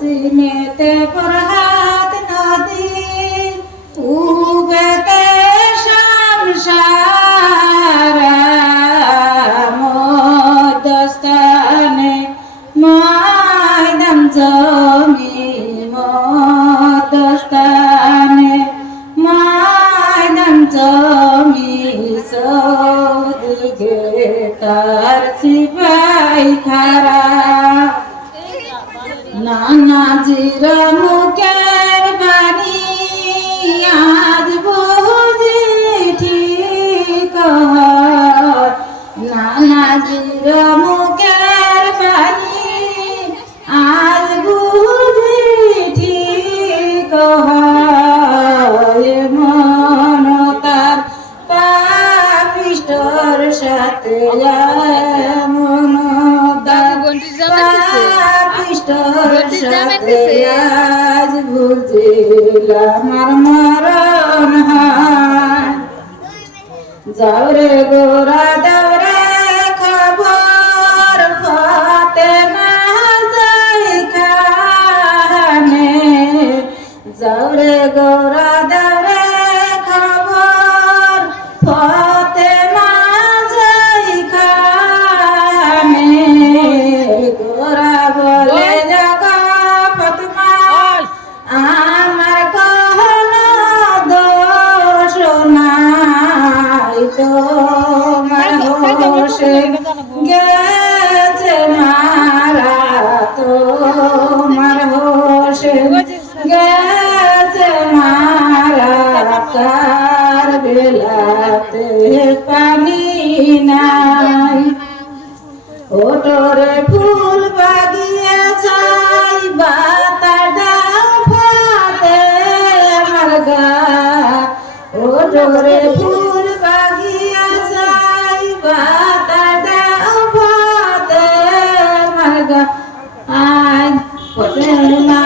পশ্চিমেতে ফরহাদ নদী পূবেতে শামসারা মধ্যস্থানে ময়দান জমি মধ্যস্থানে ময়দান জমি চৌদিকে তার সিপাই খারা নানাজির মুখের বাণী আজ বুঝি ঠিক হয় নানাজির মুখের বাণী আজ বুঝি ঠিক হয় মন তার পাপিষ্ঠর সাথে মন তার সাথে আজ বুঝিলাম আমার মরণ হয় যাও রে গোরা দাও রে খবর ফতে না যাই খানে যাও রে গোরা দাও রে খবর ফতে না যাই খানে গোরা বলে আমার কোনো দোষ নাই তোমার হোসে গেছে মারা তোমার হোসে গেছে মারা কার বেলাতে পানি নাই ওটরে ফুল বাগিয়ে চাই ওটরে ফুল বাগিয়া যাই বাতা দাও ভাতে মার্গা আই পথে না